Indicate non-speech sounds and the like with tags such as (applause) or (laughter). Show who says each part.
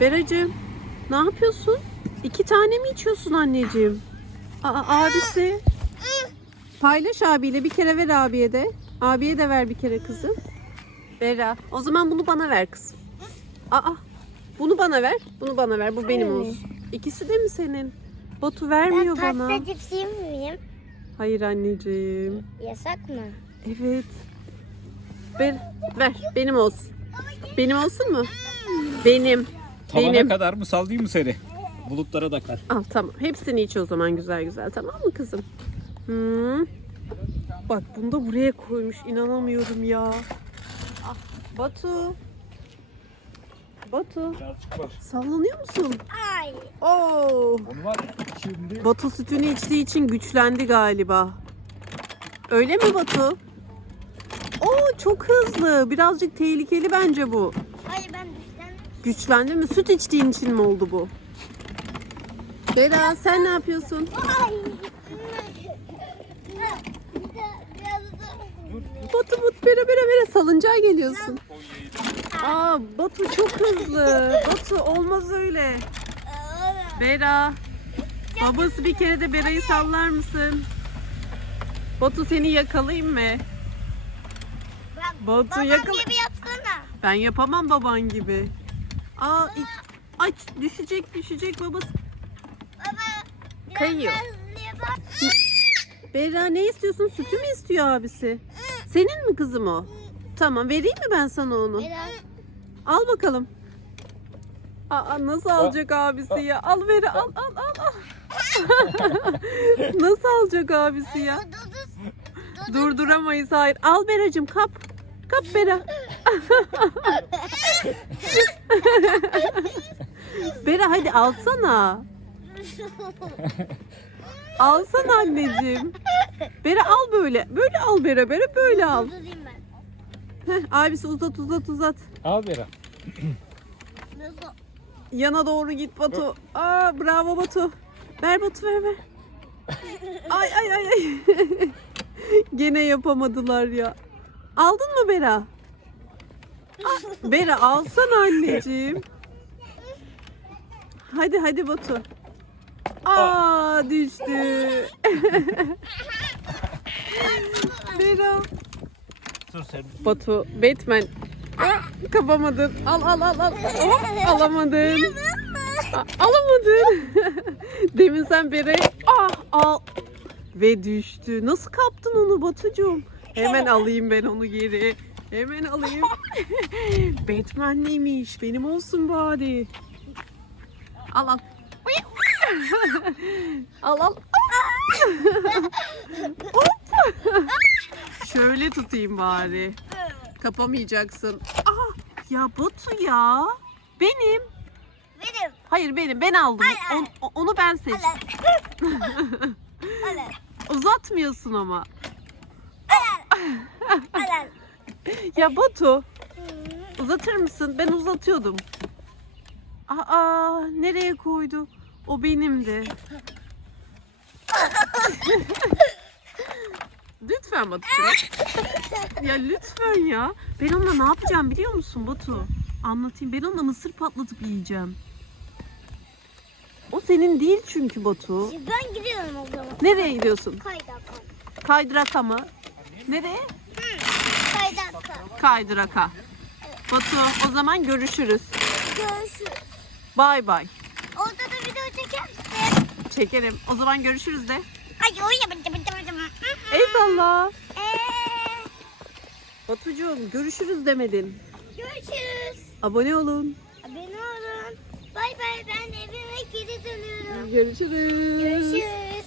Speaker 1: Beracığım ne yapıyorsun? İki tane mi içiyorsun anneciğim? Aa, abisi. Paylaş abiyle bir kere ver abiye de. Abiye de ver bir kere kızım. Bera. O zaman bunu bana ver kızım. Aa. Bunu bana ver. Bunu bana ver. Bu benim olsun. İkisi de mi senin? Batu
Speaker 2: Ben
Speaker 1: vermiyor bana.
Speaker 2: pasta cips yemiyor muyum?
Speaker 1: Hayır anneciğim.
Speaker 2: Yasak mı?
Speaker 1: Evet. Ver. Ver. Benim olsun. Benim olsun mu? Benim.
Speaker 3: Tavana
Speaker 1: Benim.
Speaker 3: kadar mı sallayayım mı seni? Bulutlara da kar.
Speaker 1: Al tamam. Hepsini iç o zaman güzel güzel. Tamam mı kızım? Hmm. Bak bunu da buraya koymuş. İnanamıyorum ya. Ah, Batu. Batu.
Speaker 3: Birazcık var.
Speaker 1: Sallanıyor musun?
Speaker 2: Ay.
Speaker 1: Oo.
Speaker 3: Onu var şimdi.
Speaker 1: Batu sütünü içtiği için güçlendi galiba. Öyle mi Batu? Oo çok hızlı. Birazcık tehlikeli bence bu.
Speaker 2: Hayır ben düşten.
Speaker 1: Güçlendi mi? Süt içtiğin için mi oldu bu? Bera sen ne yapıyorsun? Batu Batu bera bera bera salıncağa geliyorsun. Aa Batu çok hızlı. Batu olmaz öyle. Bera. Babası bir kere de Bera'yı sallar mısın? Batu seni yakalayayım mı? Batu
Speaker 2: babam
Speaker 1: yakala.
Speaker 2: gibi yapsana.
Speaker 1: Ben yapamam baban gibi. Aa Ay düşecek düşecek babası.
Speaker 2: Baba. biraz
Speaker 1: Kayıyor.
Speaker 2: daha.
Speaker 1: Berra ne istiyorsun? Sütü mü istiyor abisi? Senin mi kızım o? Tamam vereyim mi ben sana onu?
Speaker 2: Biraz.
Speaker 1: Al bakalım. Aa, nasıl alacak abisi ya? Al veri al al al al. (laughs) nasıl alacak abisi ya?
Speaker 2: Dur dur.
Speaker 1: Durduramayız hayır. Al Beracığım kap. Kap Bera. Bera hadi alsana. Alsana anneciğim. Bera al böyle. Böyle al Bera Bera böyle al.
Speaker 2: Ben.
Speaker 1: Heh, abisi uzat uzat uzat.
Speaker 3: Al Bera.
Speaker 2: Nasıl?
Speaker 1: Yana doğru git Batu. Aa bravo Batu. Ver Batu ver ver. Ay ay ay ay. (laughs) Gene yapamadılar ya. Aldın mı Bera? (laughs) Bera alsana anneciğim. Hadi hadi Batu. Aa düştü. (laughs) Bera.
Speaker 3: Dur sen.
Speaker 1: Batu Batman. Ah, kapamadın. Al al al al. Hop, alamadın. A- Alamadın. (laughs) Demin sen bere ah al ve düştü. Nasıl kaptın onu Batucuğum? Hemen alayım ben onu geri. Hemen alayım. (laughs) Batman neymiş? Benim olsun bari. Al al. (laughs) al al. Hop. (laughs) Şöyle tutayım bari. Kapamayacaksın. Aa, ya Batu ya. Benim.
Speaker 2: Benim.
Speaker 1: Hayır benim. Ben aldım. On- o- onu ben seçtim. Uzatmıyorsun ama. (laughs) Ya Batu uzatır mısın? Ben uzatıyordum. Aa nereye koydu? O benimdi. (laughs) lütfen Batu'cum. ya lütfen ya. Ben onunla ne yapacağım biliyor musun Batu? Anlatayım. Ben onunla mısır patlatıp yiyeceğim. O senin değil çünkü Batu.
Speaker 2: Ben gidiyorum o zaman.
Speaker 1: Nereye gidiyorsun?
Speaker 2: Kaydaka.
Speaker 1: Kaydırak'a mı? Nereye?
Speaker 2: Kaydaka.
Speaker 1: Kaydırak'a. Batu o zaman görüşürüz.
Speaker 2: Görüşürüz.
Speaker 1: Bay bay.
Speaker 2: Orada da video çeker misin?
Speaker 1: Çekerim. O zaman görüşürüz de.
Speaker 2: Ay o yapacağım.
Speaker 1: Eyvallah.
Speaker 2: Eee.
Speaker 1: Batucuğum görüşürüz demedin.
Speaker 2: Görüşürüz.
Speaker 1: Abone olun.
Speaker 2: Abone olun. Bay bay ben evime geri dönüyorum.
Speaker 1: Görüşürüz.
Speaker 2: Görüşürüz.